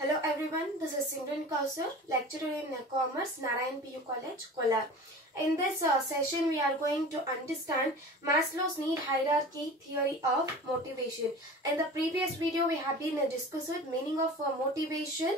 Hello everyone, this is Simran Kausar, lecturer in Commerce, Narayan PU College, Kolar. In this session, we are going to understand Maslow's need hierarchy theory of motivation. In the previous video, we have been discussing meaning of motivation,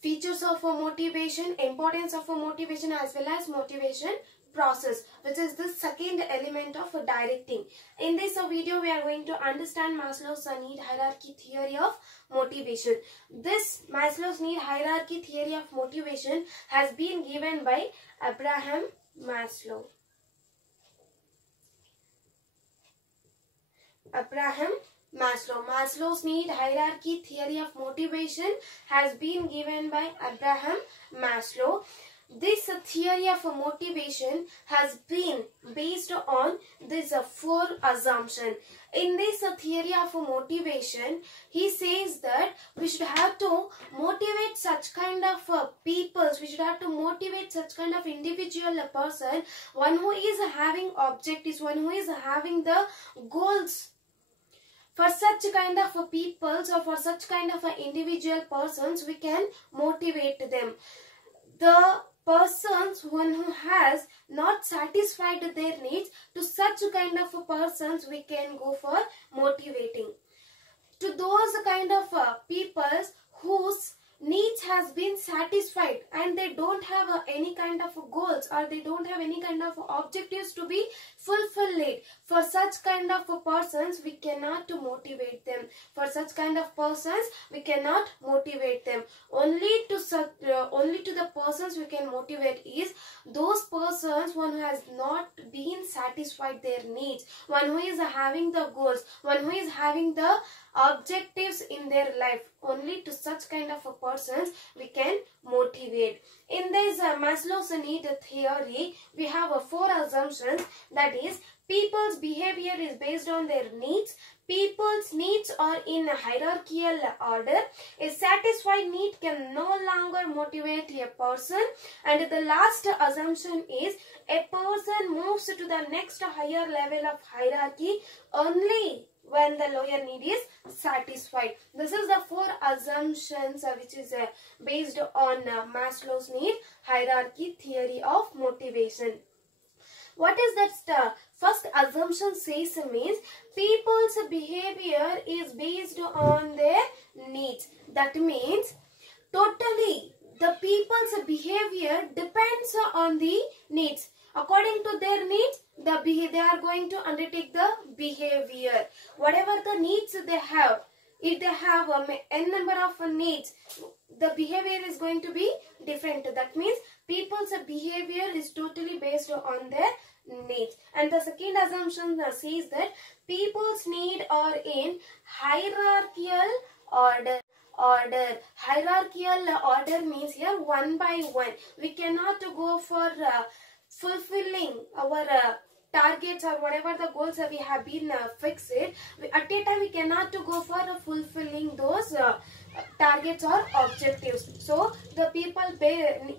features of motivation, importance of motivation as well as motivation process, which is the second element of directing. In this video, we are going to understand Maslow's need hierarchy theory of motivation. This Maslow's need hierarchy theory of motivation has been given by Abraham Maslow. Maslow's need hierarchy theory of motivation has been given by Abraham Maslow. This theory of motivation has been based on these four assumptions. In this theory of motivation, he says that we should have to motivate such kind of peoples, we should have to motivate such kind of individual person, one who is having objectives, one who is having the goals. For such kind of peoples or for such kind of individual persons, we can motivate them. The persons one who has not satisfied their needs, to such kind of persons we can go for motivating. To those kind of peoples whose needs has been satisfied and they don't have any kind of goals or they don't have any kind of objectives to be fulfilled, for such kind of persons we cannot motivate them. For such kind of persons we cannot motivate them. Only to the persons we can motivate is those persons one who has not been satisfied their needs, one who is having the goals, one who is having the objectives in their life. Only to such kind of persons we can motivate. In this Maslow's need theory, we have four assumptions. That is, people's behavior is based on their needs. People's needs are in a hierarchical order. A satisfied need can no longer motivate a person. And the last assumption is a person moves to the next higher level of hierarchy only when the lower need is satisfied. This is the four assumptions which is based on Maslow's need hierarchy theory of motivation. What is that first assumption says means people's behavior is based on their needs. That means totally the people's behavior depends on the needs. According to their needs, they are going to undertake the behavior. Whatever the needs they have, if they have n number of needs, the behavior is going to be different. That means people's behavior is totally based on their needs. And the second assumption says that people's needs are in hierarchical order. Hierarchical order means here one by one. We cannot go for fulfilling our targets or whatever the goals that we have been fixed. At a time we cannot go for fulfilling those targets or objectives. So the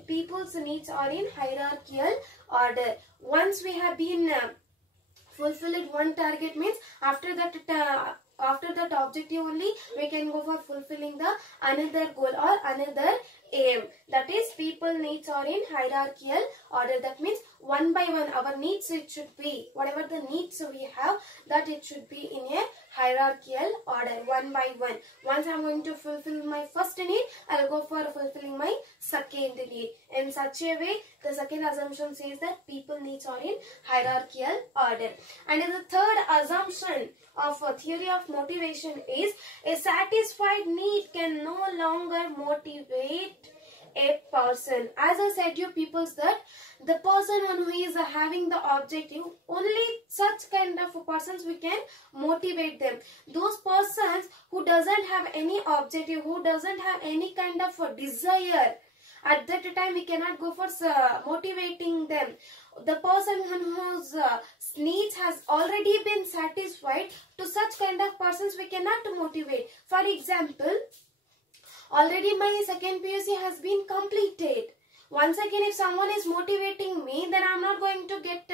people's needs are in hierarchical order. Once we have been fulfilled one target means after that objective only we can go for fulfilling the another goal or another aim. That is, people needs are in hierarchical order. That means one by one our needs, it should be whatever the needs we have, that it should be in a hierarchical order, one by one. Once I am going to fulfill my first need, I will go for fulfilling my second need. In such a way, the second assumption says that people needs are in hierarchical order. And the third assumption of a theory of motivation is a satisfied need can no longer motivate a person. As I said you peoples that the person who is having the objective, only such kind of persons we can motivate them. Those persons who doesn't have any objective, who doesn't have any kind of a desire, at that time we cannot go for motivating them. The person whose needs has already been satisfied, to such kind of persons we cannot motivate. For example, already my second PUC has been completed. Once again, if someone is motivating me, then I am not going to get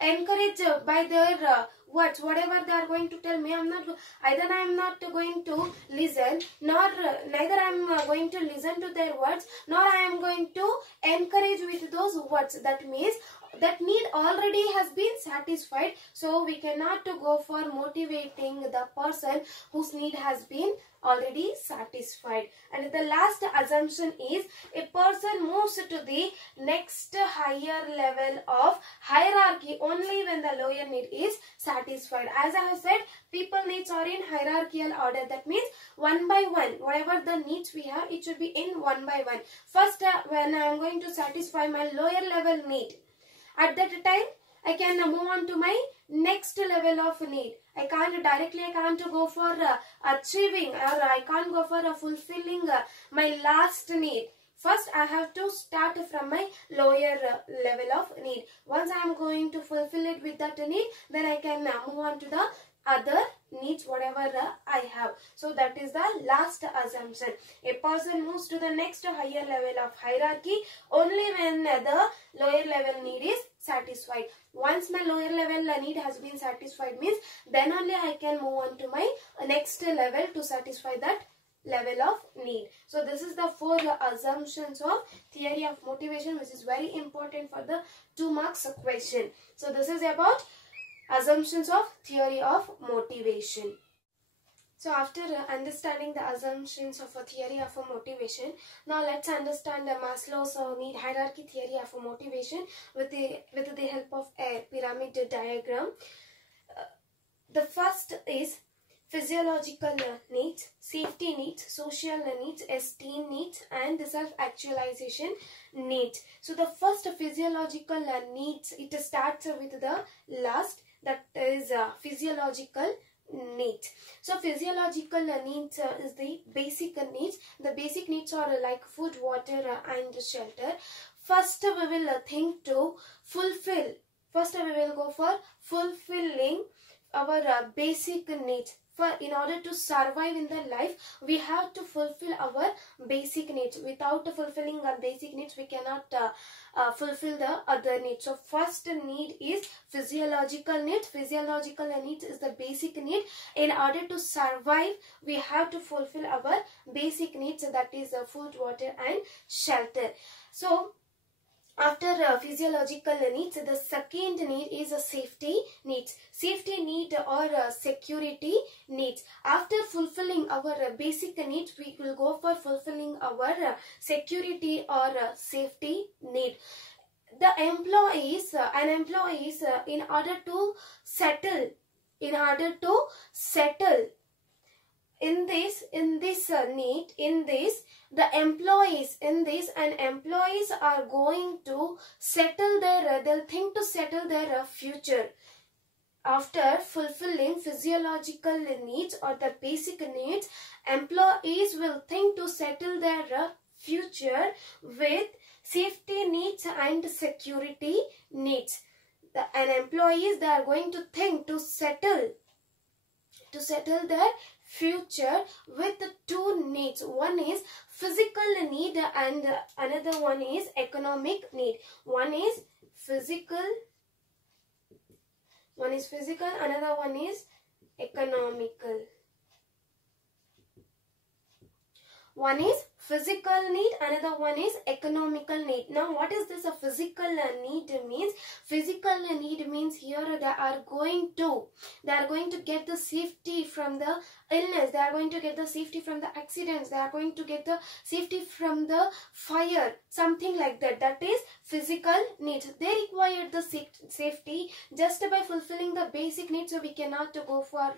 encouraged by their words, whatever they are going to tell me. I am not going to listen, nor neither I am going going to listen to their words, nor I am going to encourage with those words. That means that need already has been satisfied. So we cannot go for motivating the person whose need has been already satisfied. And the last assumption is a person moves to the next higher level of hierarchy only when the lower need is satisfied. As I have said, people needs are in hierarchical order. That means one by one, whatever the needs we have, it should be in one by one. First, when I am going to satisfy my lower level need, at that time I can move on to my next level of need. I can't go for achieving, or I can't go for fulfilling my last need. First, I have to start from my lower level of need. Once I am going to fulfill it with that need, then I can move on to the other needs, whatever I have. So that is the last assumption. A person moves to the next higher level of hierarchy only when the lower level need is satisfied. Once my lower level need has been satisfied means then only I can move on to my next level to satisfy that level of need. So this is the 4 assumptions of theory of motivation, which is very important for the 2 marks question. So this is about assumptions of theory of motivation. So after understanding the assumptions of a theory of a motivation, now let's understand the Maslow's need hierarchy theory of a motivation with the help of a pyramid diagram. The first is physiological needs, safety needs, social needs, esteem needs, and the self-actualization needs. So the first physiological needs, it starts with the last, that is physiological needs. So physiological needs is the basic needs. The basic needs are like food, water, and shelter. First we will think to fulfill. First we will go for fulfilling our basic needs. In order to survive in the life, we have to fulfill our basic needs. Without fulfilling our basic needs, we cannot fulfill the other needs. So first need is physiological need. Physiological needs is the basic need. In order to survive, we have to fulfill our basic needs, that is food, water, and shelter. So after physiological needs, the second need is a safety needs. Safety need or security needs. After fulfilling our basic needs, we will go for fulfilling our security or safety need. The employees, in order to settle in this need, the employees are going to settle they'll think to settle their future. After fulfilling physiological needs or the basic needs, employees will think to settle their future with safety needs and security needs. And employees, they are going to think to settle their future with 2 needs. One is physical need and another one is economic need. One is physical, another one is economical. One is physical need, another one is economical need. Now what is this a physical need means? Physical need means here they are going to get the safety from the illness, they are going to get the safety from the accidents, they are going to get the safety from the fire, something like that. That is physical needs. They require the safety just by fulfilling the basic needs, so we cannot go for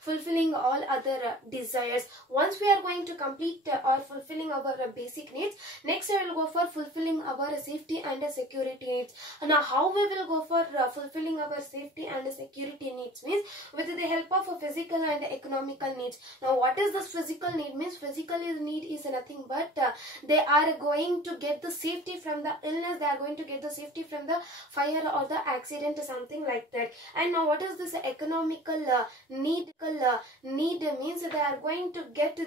fulfilling all other desires. Once we are going to complete or fulfilling our basic needs, next I will go for fulfilling our safety and security needs. Now how we will go for fulfilling our safety and security needs means with the help of physical and economical needs. Now what is this physical need means? Physical need is nothing but they are going to get the safety from the illness, they are going to get the safety from the fire or the accident, something like that. And now what is this economical need means? They are going to get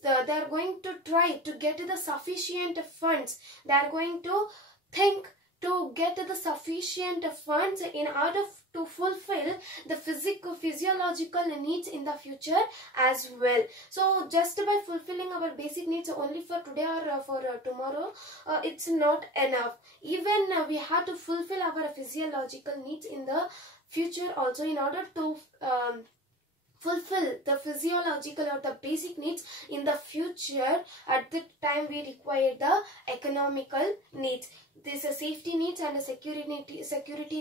they are going to try to get the sufficient funds. They are going to think to get the sufficient funds in order to fulfill the physiological needs in the future as well. So just by fulfilling our basic needs only for today or for tomorrow, it's not enough. Even we have to fulfill our physiological needs in the future also, in order to fulfill the physiological or the basic needs in the future. At the time we require the economical needs. This safety needs and security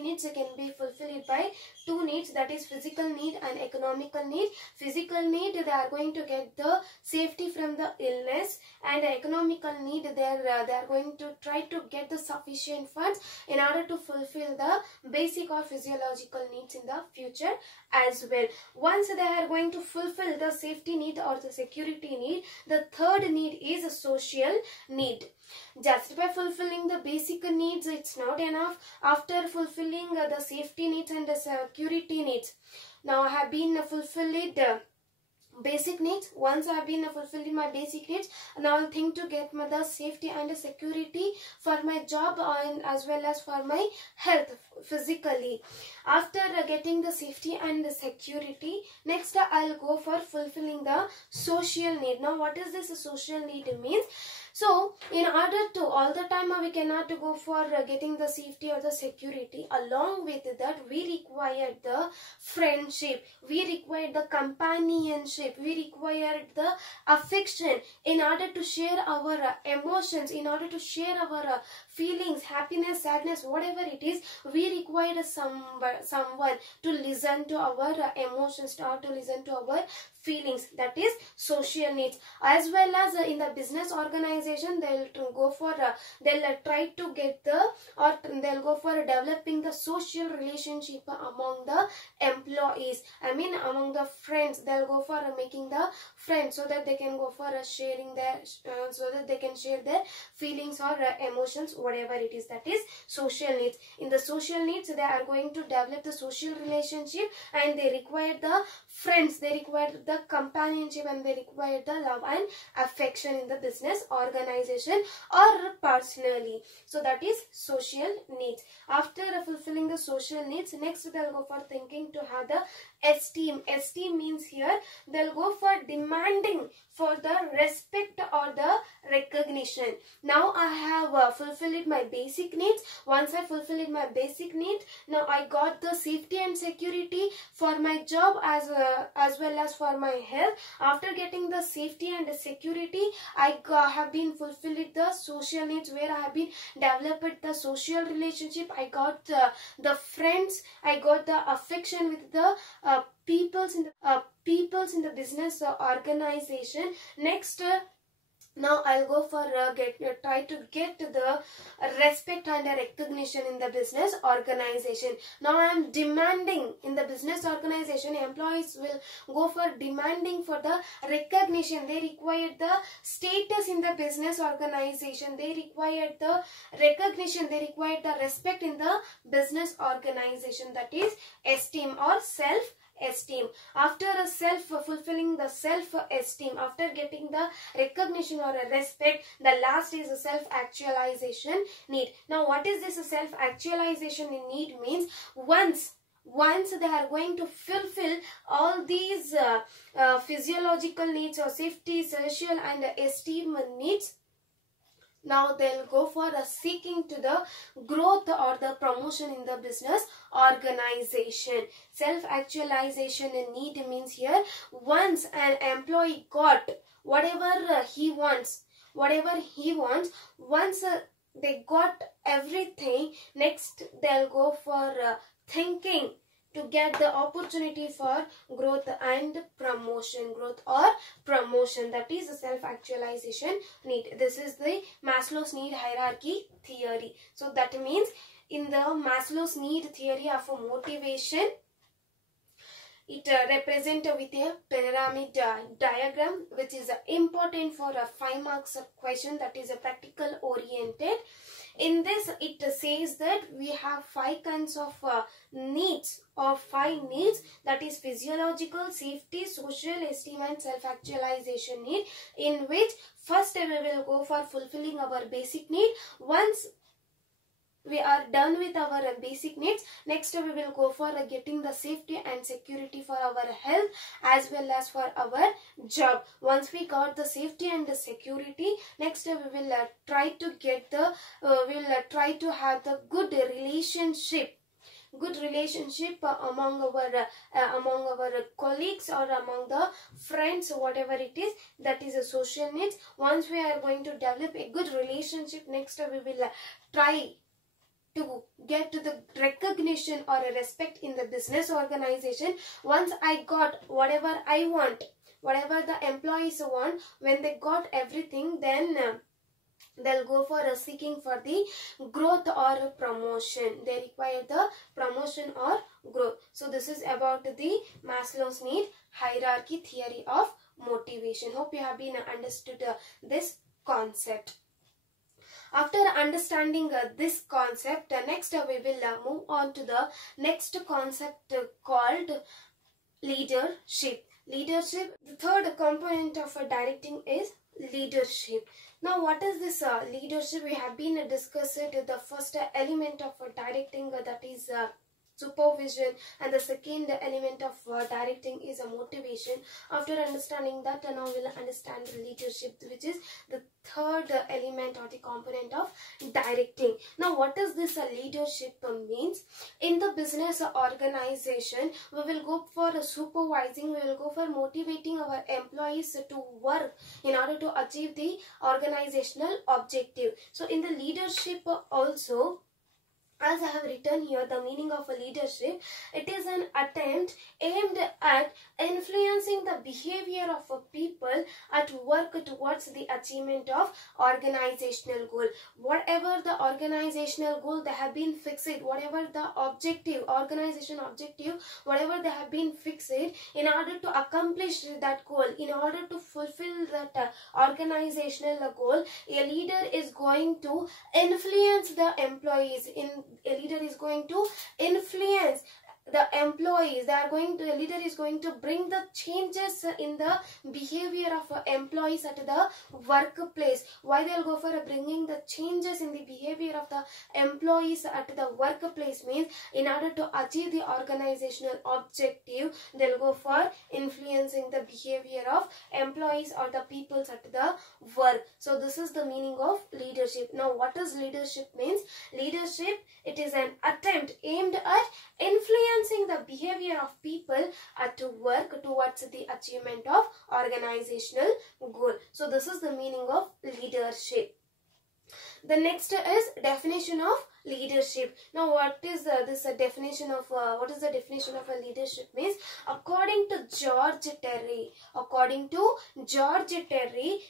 needs can be fulfilled by two needs, that is physical need and economical need. Physical need, they are going to get the safety from the illness, and economical need, they are going to try to get the sufficient funds in order to fulfill the basic or physiological needs in the future as well. Once they are going to fulfill the safety need or the security need, the third need is a social need. Just by fulfilling the basic needs, it's not enough. After fulfilling the safety needs and the security needs, now I have been fulfilled basic needs. Once I have been fulfilling my basic needs, now I'll think to get the safety and the security for my job and as well as for my health physically. After getting the safety and the security, next I'll go for fulfilling the social need. Now what is this social need means? So in order to, all the time we cannot go for getting the safety or the security. Along with that, we require the friendship, we require the companionship, we require the affection in order to share our emotions, in order to share our feelings, happiness, sadness, whatever it is. We require someone to listen to our emotions or to listen to our feelings. That is social needs. As well as in the business organization, they'll go for they'll try to get the, or they'll go for developing the social relationship among the employees, I mean among the friends. They'll go for making the friends so that they can go for sharing their so that they can share their feelings or emotions, whatever it is. That is social needs. In the social needs, they are going to develop the social relationship, and they require the friends, they require the companionship, and they require the love and affection in the business organization or personally. So that is social needs. After fulfilling the social needs, next they'll go for thinking to have the esteem. Esteem means here they'll go for demanding for the respect or the recognition. Now I have fulfilled my basic needs. Once I fulfilled my basic need, now I got the safety and security for my job as well as for my health. After getting the safety and the security, I have been fulfilled the social needs, where I have been developed the social relationship. I got the friends, I got the affection with the peoples in the business organization. Next now I'll go for try to get the respect and recognition in the business organization. Now I am demanding in the business organization. Employees will go for demanding for the recognition. They require the status in the business organization. They require the recognition. They require the respect in the business organization. That is esteem or self-esteem. After fulfilling the self-esteem, after getting the recognition or a respect, the last is a self-actualization need. Now what is this self-actualization need means? Once they are going to fulfill all these physiological needs or safety, social and esteem needs, now they'll go for seeking to the growth or the promotion in the business organization. Self-actualization need means here, once an employee got whatever he wants, once they got everything, next they'll go for thinking to get the opportunity for growth and promotion, that is the self-actualization need. This is the Maslow's need hierarchy theory. So that means in the Maslow's need theory of motivation, it represents with a pyramid diagram, which is important for a 5 marks question, that is a practical oriented. In this, it says that we have 5 kinds of needs, or 5 needs, that is physiological, safety, social, esteem and self-actualization need, in which first we will go for fulfilling our basic need. Once we are done with our basic needs. Next we will go for getting the safety and security for our health as well as for our job. Once we got the safety and the security, next we will try to get the try to have the good relationship among our colleagues or among the friends, whatever it is, that is a social needs. Once we are going to develop a good relationship, next we will try to get to the recognition or a respect in the business organization. Once I got whatever I want, whatever the employees want, when they got everything, then they'll go for seeking for the growth or promotion. They require the promotion or growth. So this is about the Maslow's need hierarchy theory of motivation. Hope you have been understood this concept. After understanding this concept, next we will move on to the next concept called leadership. Leadership, the third component of directing is leadership. Now what is this leadership? We have been discussing the first element of directing, that is supervision, and the second element of directing is a motivation. After understanding that, now we'll understand the leadership, which is the third element or the component of directing. Now what does this leadership means? In the business organization, we will go for supervising, we will go for motivating our employees to work in order to achieve the organizational objective. So in the leadership also, as I have written here, the meaning of a leadership, it is an attempt aimed at influencing the behavior of a people at work towards the achievement of organizational goal. Whatever the organizational goal they have been fixed, whatever the objective, organization objective, whatever they have been fixed, in order to accomplish that goal, in order to fulfill that organizational goal, a leader is going to influence the employees. A leader is going to influence the employees. A leader is going to bring the changes in the behavior of employees at the workplace. Why they'll go for bringing the changes in the behavior of the employees at the workplace means, in order to achieve the organizational objective, they'll go for influencing the behavior of employees or the peoples at the work. So this is the meaning of leadership. Now what does leadership means? Leadership, it is an attempt aimed at influencing the behavior of people at work towards the achievement of organizational goal. So this is the meaning of leadership. The next is definition of leadership. Now what is this definition of what is the definition of a leadership means? According to George Terry,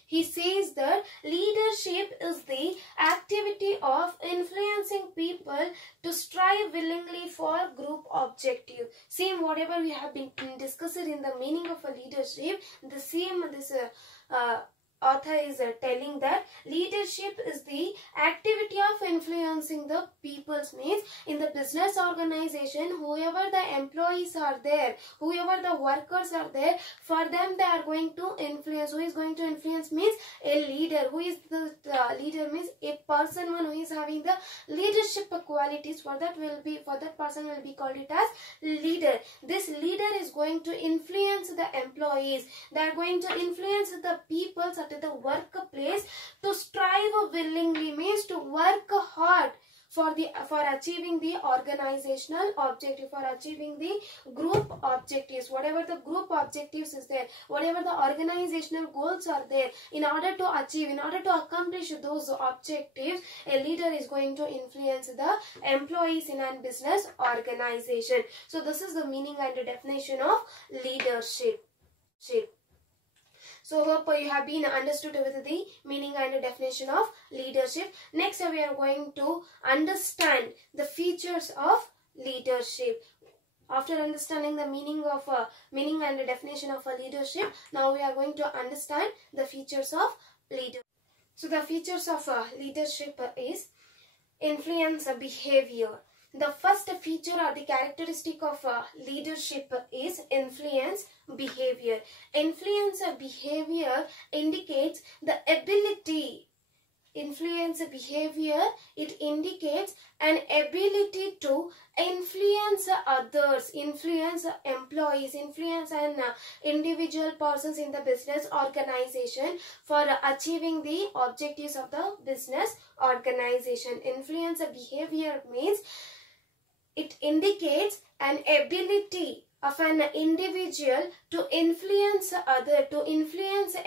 he says that leadership is the activity of influencing people to strive willingly for group objective. Same whatever we have been discussing in the meaning of a leadership, the same this author is telling that leadership is the activity of influencing the people's means. In the business organization, whoever the employees are there, whoever the workers are there, for them they are going to influence. Who is going to influence means a leader. Who is the leader means a person one who is having the leadership qualities. For that person will be called it as leader. This leader is going to influence the employees. They are going to influence the people at the workplace to strive willingly, means to work hard for achieving the organizational objective, for achieving the group objectives, whatever the group objectives is there, whatever the organizational goals are there, in order to accomplish those objectives, a leader is going to influence the employees in a business organization. So this is the meaning and the definition of leadership. So hope you have been understood with the meaning and the definition of leadership. Next we are going to understand the features of leadership. After understanding the meaning and the definition of a leadership, now we are going to understand the features of leadership. So the features of leadership is influence behavior. The first feature or the characteristic of leadership is influence behavior. Influence behavior indicates the ability influence behavior, it indicates an ability to influence others, influence employees, influence an individual persons in the business organization for achieving the objectives of the business organization. Influence behavior means it indicates an ability of an individual to influence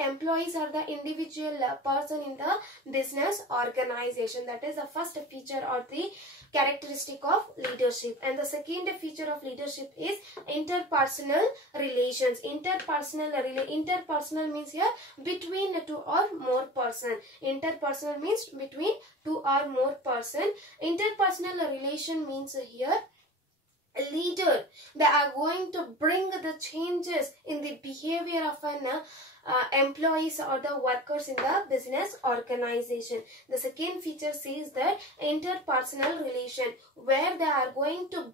employees or the individual person in the business organization. That is the first feature or the characteristic of leadership. And the second feature of leadership is interpersonal relations. Interpersonal means here between two or more person. Interpersonal means between two or more person. Interpersonal relation means here a leader. They are going to bring the changes in the behavior of an employees or the workers in the business organization. The second feature says that interpersonal relation, where they are going to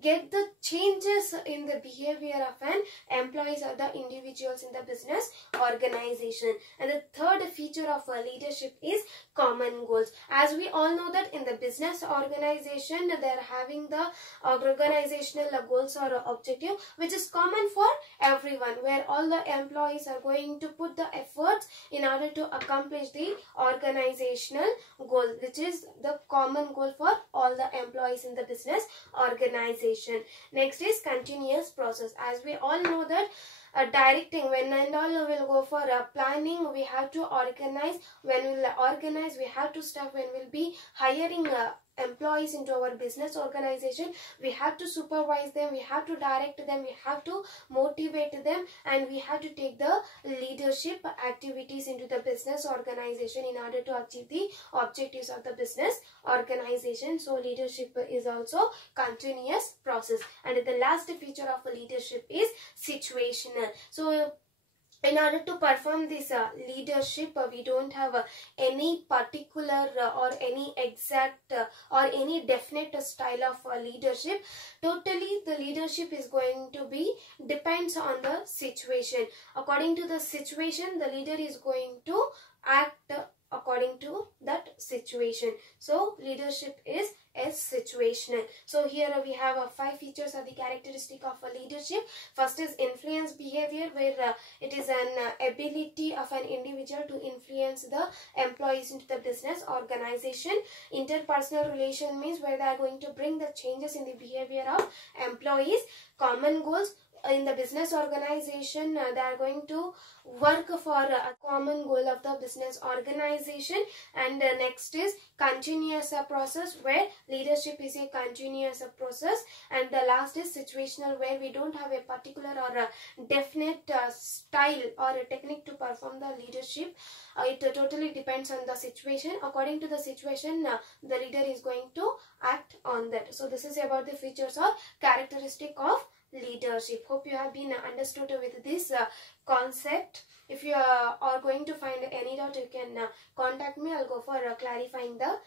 get the changes in the behavior of an employees or the individuals in the business organization. And the third feature of leadership is common goals. As we all know that in the business organization, they are having the organizational goals or objective which is common for everyone, where all the employees are going to put the efforts in order to accomplish the organizational goal, which is the common goal for all the employees in the business organization. Next is continuous process. As we all know that directing, when and all will go for planning, we have to organize. When we will organize, we have to start. When we'll be hiring employees into our business organization, we have to supervise them, we have to direct them, we have to motivate them, and we have to take the leadership activities into the business organization in order to achieve the objectives of the business organization. So leadership is also continuous process. And the last feature of leadership is situational. So in order to perform this leadership, we don't have any particular or any exact or any definite style of leadership. Totally, the leadership is going to be depends on the situation. According to the situation, the leader is going to act according to that situation. So leadership is situational. So here we have 5 features of the characteristic of a leadership. First is influence behavior, where it is an ability of an individual to influence the employees into the business organization. Interpersonal relation means where they are going to bring the changes in the behavior of employees. Common goals, in the business organization, they are going to work for a common goal of the business organization. And next is continuous process, where leadership is a continuous process. And the last is situational, where we don't have a particular or a definite style or a technique to perform the leadership. It totally depends on the situation. According to the situation, the leader is going to act on that. So this is about the features or characteristic of leadership. Hope you have been understood with this concept. If you are going to find any doubt, you can contact me. I'll go for clarifying the